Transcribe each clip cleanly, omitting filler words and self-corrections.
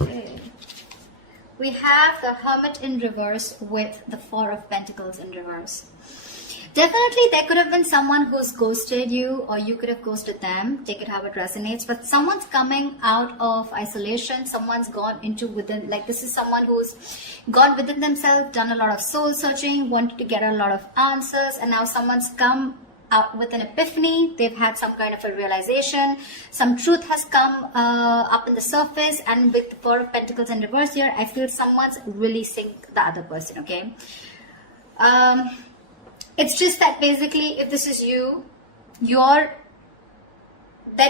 Okay. We have the Hermit in reverse with the Four of Pentacles in reverse. Definitely there could have been someone who's ghosted you, or you could have ghosted them. Take it how it resonates. But someone's coming out of isolation. Someone's gone into within, like this is someone who's gone within themselves, done a lot of soul searching, wanted to get a lot of answers, and now someone's come out with an epiphany. They've had some kind of a realization. Some truth has come up in the surface, and with the Four of Pentacles in reverse here, I feel someone's releasing the other person, okay? It's just that basically, if this is you, there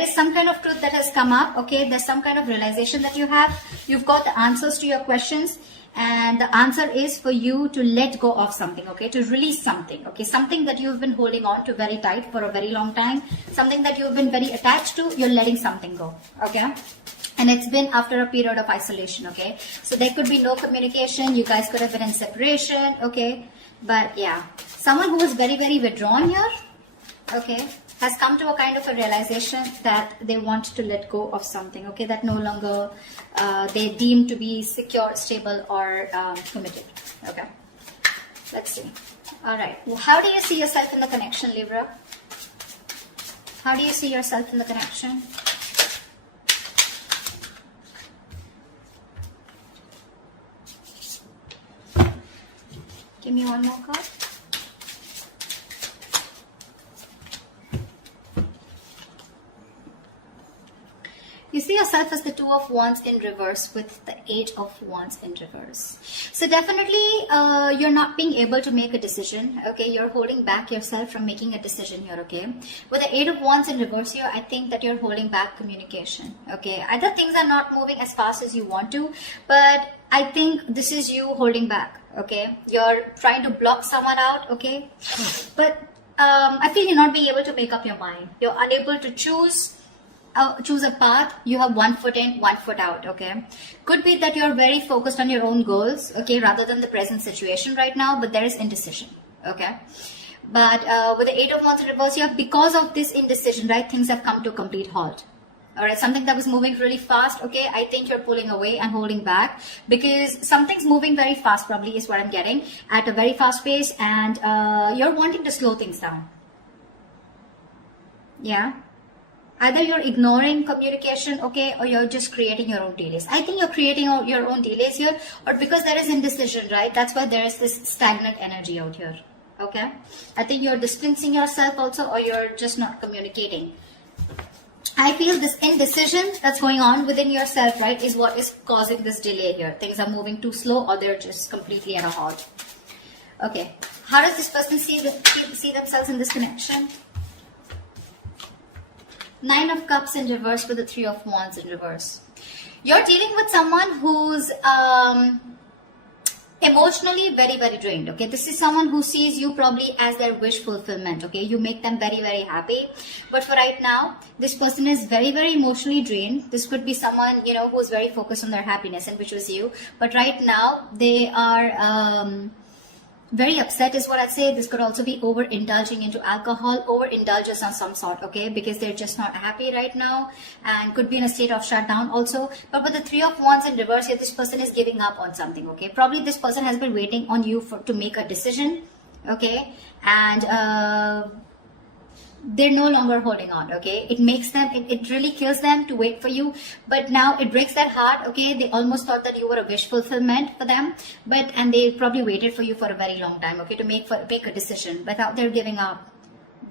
is some kind of truth that has come up, okay? There's some kind of realization that you have. You've got the answers to your questions, and the answer is for you to let go of something, okay? To release something, okay? Something that you've been holding on to very tight for a very long time, something that you've been very attached to, you're letting something go, okay? And it's been after a period of isolation, okay? So there could be no communication. You guys could have been in separation, okay? But yeah, someone who is very, very withdrawn here, okay, has come to a kind of a realization that they want to let go of something, okay, that no longer they deem to be secure, stable, or committed, okay. Let's see. All right. Well, how do you see yourself in the connection, Libra? How do you see yourself in the connection? Give me one more card. You see yourself as the Two of Wands in reverse with the Eight of Wands in reverse. So definitely you're not being able to make a decision, okay? You're holding back yourself from making a decision here, okay? With the Eight of Wands in reverse here, I think that you're holding back communication, okay? Either things are not moving as fast as you want to, but I think this is you holding back, okay? You're trying to block someone out, okay? But I feel you're not being able to make up your mind. You're unable to choose a path. You have one foot in, one foot out, okay? Could be that you're very focused on your own goals, okay, rather than the present situation right now, but there is indecision, okay? But with the Eight of Wands in reverse here, because of this indecision, right, things have come to a complete halt. All right, something that was moving really fast, okay, I think you're pulling away and holding back because something's moving very fast, probably is what I'm getting, at a very fast pace, and you're wanting to slow things down. Yeah. Either you're ignoring communication, okay, or you're just creating your own delays. I think you're creating your own delays here, or because there is indecision, right? That's why there is this stagnant energy out here, okay? I think you're distancing yourself also, or you're just not communicating. I feel this indecision that's going on within yourself, right, is what is causing this delay here. Things are moving too slow, or they're just completely at a halt. Okay, how does this person see themselves in this connection? Nine of Cups in reverse with the Three of Wands in reverse. You're dealing with someone who's emotionally very, very drained, okay? This is someone who sees you probably as their wish fulfillment, okay? You make them very, very happy. But for right now, this person is very, very emotionally drained. This could be someone, you know, who's very focused on their happiness, and which was you. But right now, they are very upset is what I'd say. This could also be overindulging into alcohol, overindulgence on some sort, okay? Because they're just not happy right now and could be in a state of shutdown also. But with the Three of Wands in reverse here, this person is giving up on something, okay? Probably this person has been waiting on you to make a decision, okay? And they're no longer holding on, okay? It makes them, it really kills them to wait for you, but now it breaks their heart, okay? They almost thought that you were a wish fulfillment for them, and they probably waited for you for a very long time, okay, to make a decision, but now they're giving up.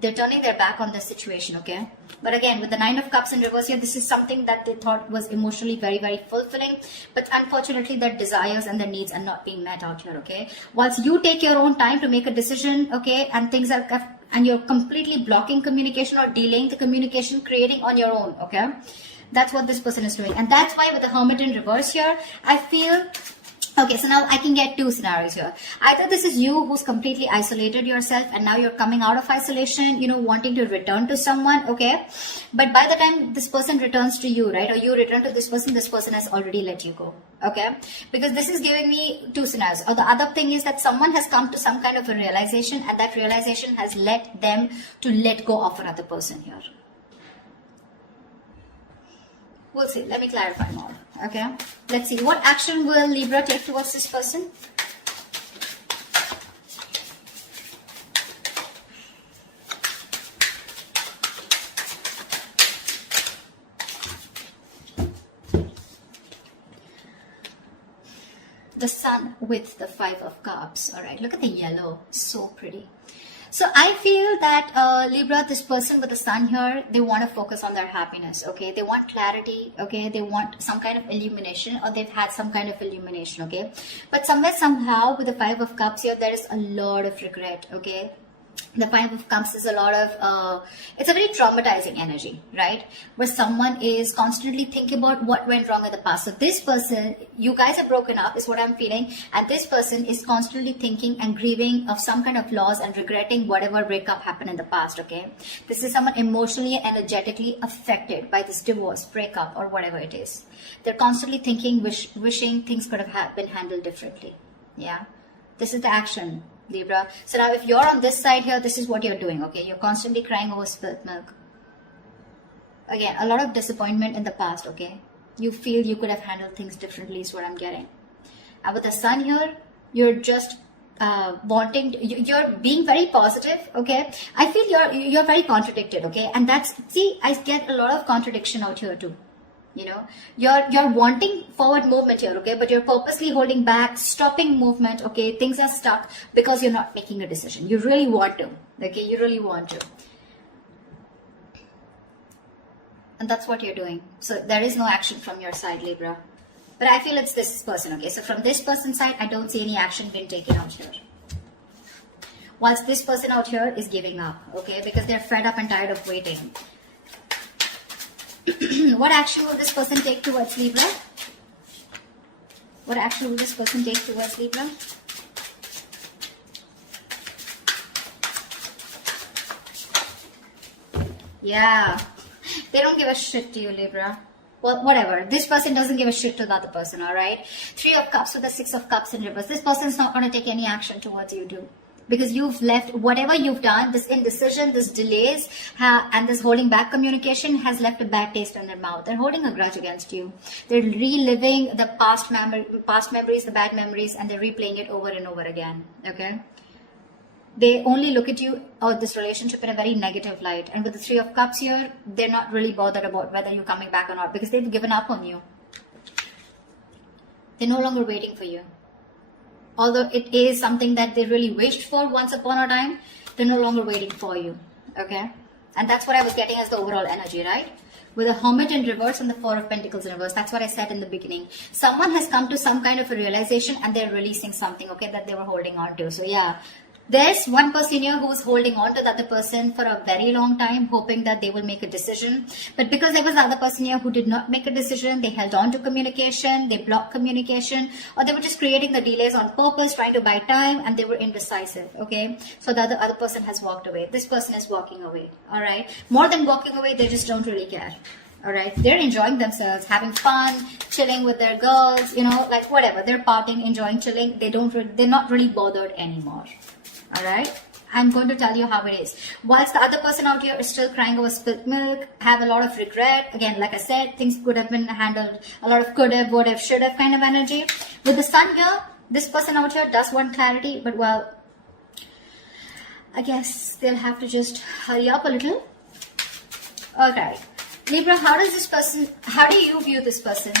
They're turning their back on the situation, okay? But again, with the Nine of Cups in reverse here, this is something that they thought was emotionally very, very fulfilling, but unfortunately their desires and their needs are not being met out here, okay? Once you take your own time to make a decision, okay, and you're completely blocking communication or delaying the communication, creating on your own, okay? That's what this person is doing. And that's why with the Hermit in reverse here, I feel, okay, so now I can get two scenarios here. Either this is you who's completely isolated yourself and now you're coming out of isolation, you know, wanting to return to someone, okay? But by the time this person returns to you, right, or you return to this person has already let you go, okay? Because this is giving me two scenarios. Or the other thing is that someone has come to some kind of a realization, and that realization has led them to let go of another person here. We'll see. Let me clarify more. Okay, let's see. What action will Libra take towards this person? The Sun with the 5 of Cups. All right, look at the yellow. So pretty. So I feel that Libra, this person with the Sun here, they want to focus on their happiness, okay? They want clarity, okay? They want some kind of illumination, or they've had some kind of illumination, okay? But somewhere, somehow, with the 5 of Cups here, there is a lot of regret, okay? The 5 of Cups is a lot of, it's a very traumatizing energy, right? Where someone is constantly thinking about what went wrong in the past. So this person, you guys are broken up is what I'm feeling. And this person is constantly thinking and grieving of some kind of loss and regretting whatever breakup happened in the past, okay? This is someone emotionally and energetically affected by this divorce, breakup, or whatever it is. They're constantly thinking, wishing things could have been handled differently, yeah? This is the action, Libra. So now if you're on this side here, this is what you're doing, okay? You're constantly crying over spilt milk. Again, a lot of disappointment in the past, okay? You feel you could have handled things differently is what I'm getting. And with the Sun here, you're just you're being very positive, okay? I feel you're very contradicted, okay? And that's, see, I get a lot of contradiction out here too. You know, you're wanting forward movement here, okay, but you're purposely holding back, stopping movement, okay? Things are stuck because you're not making a decision. You really want to, okay? You really want to, and that's what you're doing. So there is no action from your side, Libra, but I feel it's this person, okay? So from this person's side, I don't see any action being taken out here, whilst this person out here is giving up, okay, because they're fed up and tired of waiting. What action will this person take towards Libra? What action will this person take towards Libra? Yeah, they don't give a shit to you, Libra. Well, whatever. This person doesn't give a shit to the other person, alright? 3 of Cups with the 6 of Cups in reverse. This person is not going to take any action towards you, too. Because you've left, whatever you've done, this indecision, this delays, and this holding back communication has left a bad taste in their mouth. They're holding a grudge against you. They're reliving the past memories, the bad memories, and they're replaying it over and over again, okay? They only look at you or this relationship in a very negative light. And with the 3 of Cups here, they're not really bothered about whether you're coming back or not, because they've given up on you. They're no longer waiting for you. Although it is something that they really wished for once upon a time, they're no longer waiting for you, okay? And that's what I was getting as the overall energy, right? With the Hermit in reverse and the 4 of Pentacles in reverse, that's what I said in the beginning. Someone has come to some kind of a realization and they're releasing something, okay, that they were holding on to. So yeah, there's one person here who's holding on to the other person for a very long time, hoping that they will make a decision. But because there was the other person here who did not make a decision, they held on to communication, they blocked communication, or they were just creating the delays on purpose, trying to buy time, and they were indecisive, okay? So the other person has walked away. This person is walking away, all right? More than walking away, they just don't really care. All right, they're enjoying themselves, having fun, chilling with their girls, you know, like whatever. They're partying, enjoying, chilling. They're not really bothered anymore. All right, I'm going to tell you how it is. Whilst the other person out here is still crying over spilt milk, have a lot of regret. Again, like I said, things could have been handled. A lot of could have, would have, should have kind of energy. With the Sun here, this person out here does want clarity, but well, I guess they'll have to just hurry up a little. Okay, Libra, how do you view this person?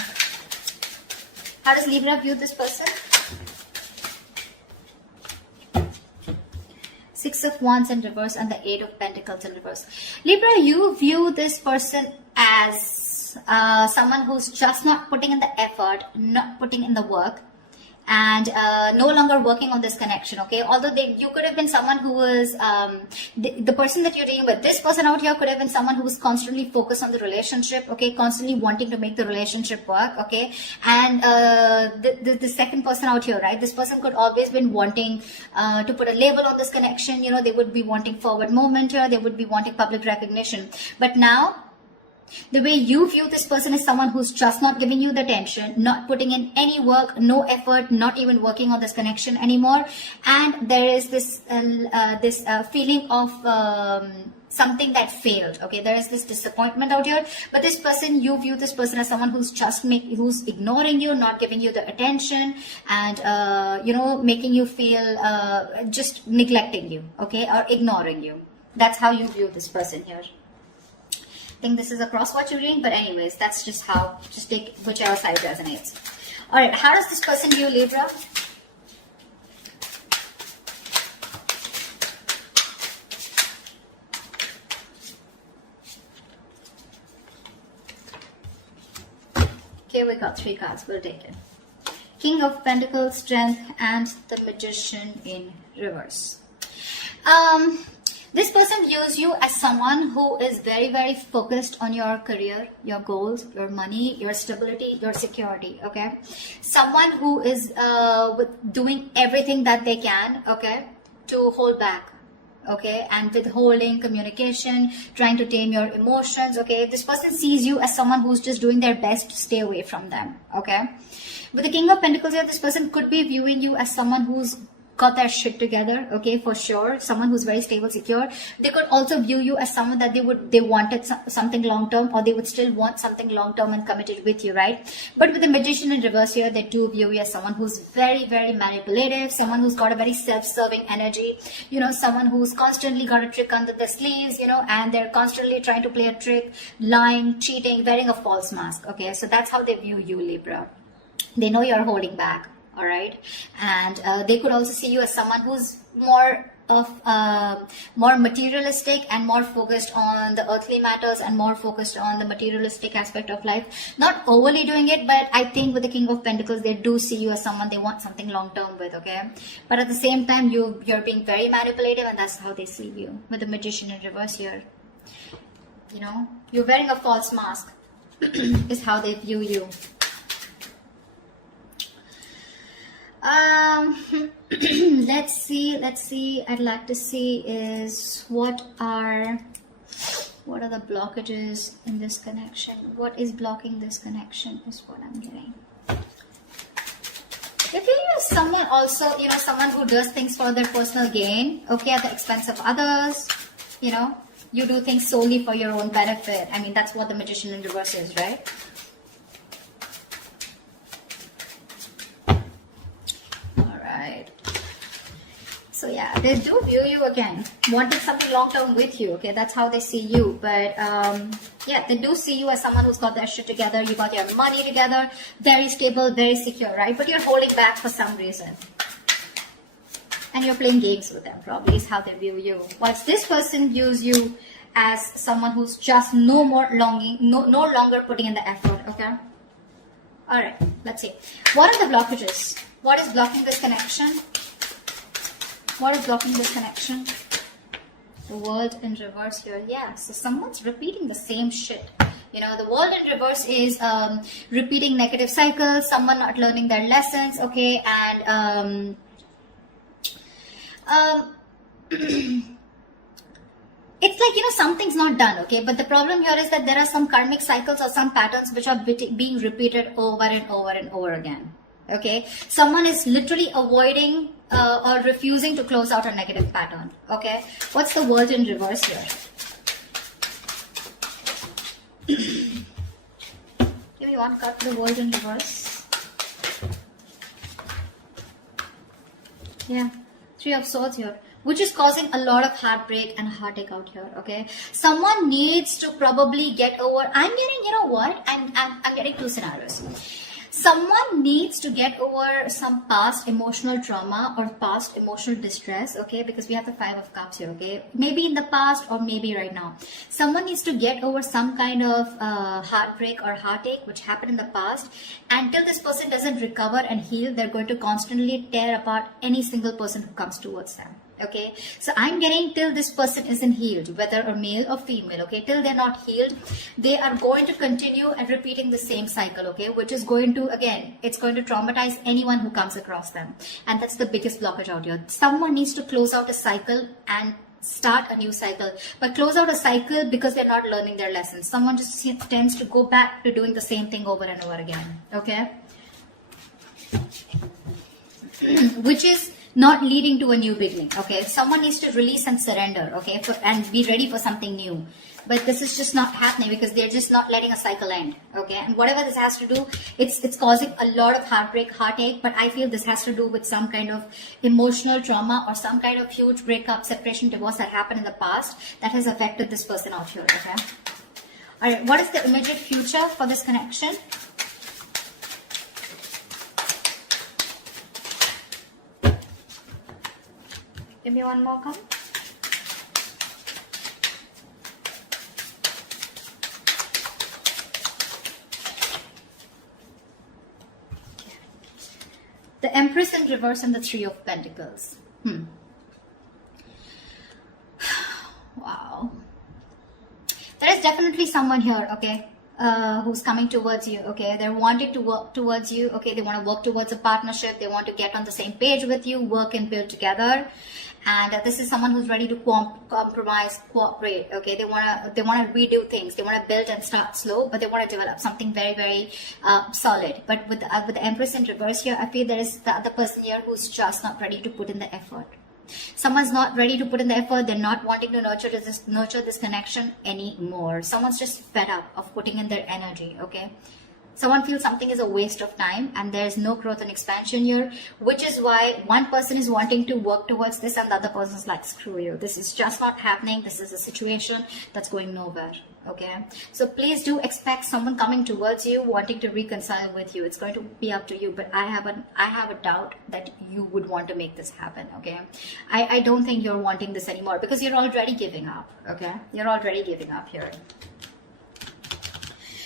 How does Libra view this person? 6 of Wands in reverse and the 8 of Pentacles in reverse. Libra, you view this person as someone who's just not putting in the effort, not putting in the work, and no longer working on this connection, okay? Although you could have been someone who was, the person that you're dealing with, this person out here could have been someone who was constantly focused on the relationship, okay? Constantly wanting to make the relationship work, okay? And the second person out here, right? This person could always been wanting to put a label on this connection, you know, they would be wanting forward movement here, they would be wanting public recognition. But now, the way you view this person is someone who's just not giving you the attention, not putting in any work, no effort, not even working on this connection anymore. And there is this feeling of something that failed. Okay, there is this disappointment out here, but this person, you view this person as someone who's just who's ignoring you, not giving you the attention, and you know, making you feel just neglecting you, okay, or ignoring you. That's how you view this person here. I think this is a cross-watch reading, but anyways, that's just how, just take whichever side resonates. All right, how does this person view Libra? Okay, we got 3 cards. We'll take it. King of Pentacles, Strength, and the Magician in reverse. This person views you as someone who is very, very focused on your career, your goals, your money, your stability, your security, okay? Someone who is doing everything that they can, okay, to hold back, okay, and withholding communication, trying to tame your emotions, okay? This person sees you as someone who's just doing their best to stay away from them, okay? With the King of Pentacles here, this person could be viewing you as someone who's got their shit together, okay, for sure. Someone who's very stable, secure. They could also view you as someone that they wanted something long term, or they would still want something long term and committed with you, right? But with the Magician in reverse here, they do view you as someone who's very, very manipulative, someone who's got a very self-serving energy, you know, someone who's constantly got a trick under their sleeves, you know, and they're constantly trying to play a trick, lying, cheating, wearing a false mask, okay? So that's how they view you, Libra. They know you're holding back. All right, and they could also see you as someone who's more materialistic and more focused on the earthly matters and more focused on the materialistic aspect of life. Not overly doing it, but I think with the King of Pentacles, they do see you as someone they want something long term with, okay? But at the same time, you're being very manipulative, and that's how they see you. With the Magician in reverse here, you know, you're wearing a false mask is how they view you. Let's see. I'd like to see is what are the blockages in this connection? What is blocking this connection is what I'm getting. If you're someone also, you know, someone who does things for their personal gain, okay, at the expense of others, you know, you do things solely for your own benefit. I mean, that's what the Magician in reverse is, right? So yeah, they do view you again, wanting something long term with you, okay? That's how they see you. But yeah, they do see you as someone who's got their shit together, you got your money together, very stable, very secure, right? But you're holding back for some reason. And you're playing games with them, probably, is how they view you. Whilst this person views you as someone who's just no longer putting in the effort, okay? Alright, let's see. What are the blockages? What is blocking this connection? What is blocking this connection? The World in reverse here. Yeah, so someone's repeating the same shit. You know, the World in reverse is repeating negative cycles, someone not learning their lessons, okay, and it's like, you know, something's not done, okay, but the problem here is that there are some karmic cycles or some patterns which are being repeated over and over and over again, okay? Someone is literally avoiding or refusing to close out a negative pattern, okay? What's the World in reverse here? Give me one card for the World in reverse. Yeah, 3 of Swords here, which is causing a lot of heartbreak and heartache out here, okay? Someone needs to probably get over, I'm getting, you know what, I'm getting 2 scenarios. Someone needs to get over some past emotional trauma or past emotional distress, okay? Because we have the 5 of Cups here, okay? Maybe in the past or maybe right now. Someone needs to get over some kind of heartbreak or heartache which happened in the past. Until this person doesn't recover and heal, they're going to constantly tear apart any single person who comes towards them. Okay, so I'm getting till this person isn't healed, whether a male or female, okay, till they're not healed, they are going to continue and repeating the same cycle, okay, which is going to, again, it's going to traumatize anyone who comes across them. And that's the biggest blockage out here. Someone needs to close out a cycle and start a new cycle, but close out a cycle because they're not learning their lessons. Someone just tends to go back to doing the same thing over and over again, okay? Which is not leading to a new beginning. Okay, someone needs to release and surrender, okay, and be ready for something new. But this is just not happening because they're just not letting a cycle end. Okay, and whatever this has to do, it's causing a lot of heartbreak, heartache. But I feel this has to do with some kind of emotional trauma or some kind of huge breakup, separation, divorce that happened in the past that has affected this person out here. Okay, all right, what is the immediate future for this connection? Give me one more card. The Empress in reverse and the Three of Pentacles. Wow. There is definitely someone here, okay, who's coming towards you, okay. They're wanting to work towards you, okay. They want to work towards a partnership. They want to get on the same page with you, work and build together. And this is someone who's ready to compromise, cooperate, okay. They want to redo things. They want to build and start slow, but they want to develop something very, very solid. But with the Empress in reverse here, I feel there is the other person here who's just not ready to put in the effort. Someone's not ready to put in the effort. They're not wanting to nurture this connection anymore. Someone's just fed up of putting in their energy, okay. Someone feels something is a waste of time and there's no growth and expansion here, which is why one person is wanting to work towards this and the other person's like, screw you. This is just not happening. This is a situation that's going nowhere. Okay. So please do expect someone coming towards you, wanting to reconcile with you. It's going to be up to you, but I have a doubt that you would want to make this happen. Okay. I don't think you're wanting this anymore because you're already giving up. Okay. You're already giving up here.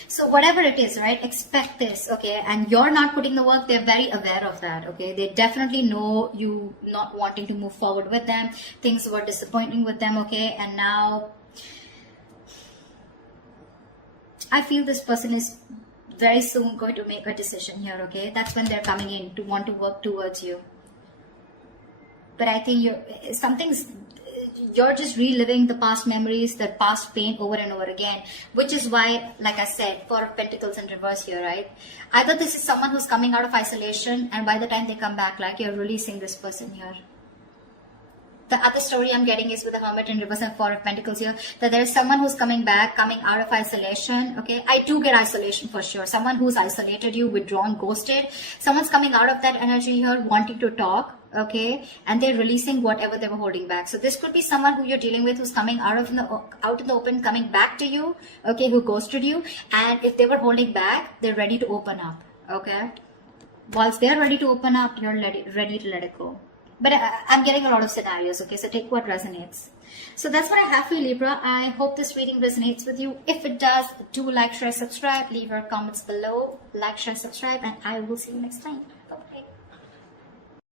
So whatever it is, right, expect this, okay, and you're not putting the work, they're very aware of that, okay, they definitely know you not wanting to move forward with them, things were disappointing with them, okay, and now I feel this person is very soon going to make a decision here, okay, that's when they're coming in to want to work towards you. But I think you're just reliving the past memories, the past pain over and over again, which is why, like I said, Four of Pentacles in reverse here, right? Either this is someone who's coming out of isolation and by the time they come back, like, you're releasing this person here. The other story I'm getting is with the Hermit in reverse and Four of Pentacles here, that there's someone who's coming back, coming out of isolation, okay? I do get isolation for sure. Someone who's isolated you, withdrawn, ghosted. Someone's coming out of that energy here, wanting to talk, okay? And they're releasing whatever they were holding back. So this could be someone who you're dealing with who's coming out in the open, coming back to you, okay? Who ghosted you. And if they were holding back, they're ready to open up, okay? Whilst they're ready to open up, you're ready to let it go. But I'm getting a lot of scenarios, okay? So take what resonates. So that's what I have for you, Libra. I hope this reading resonates with you. If it does, do like, share, subscribe. Leave your comments below. Like, share, subscribe. And I will see you next time.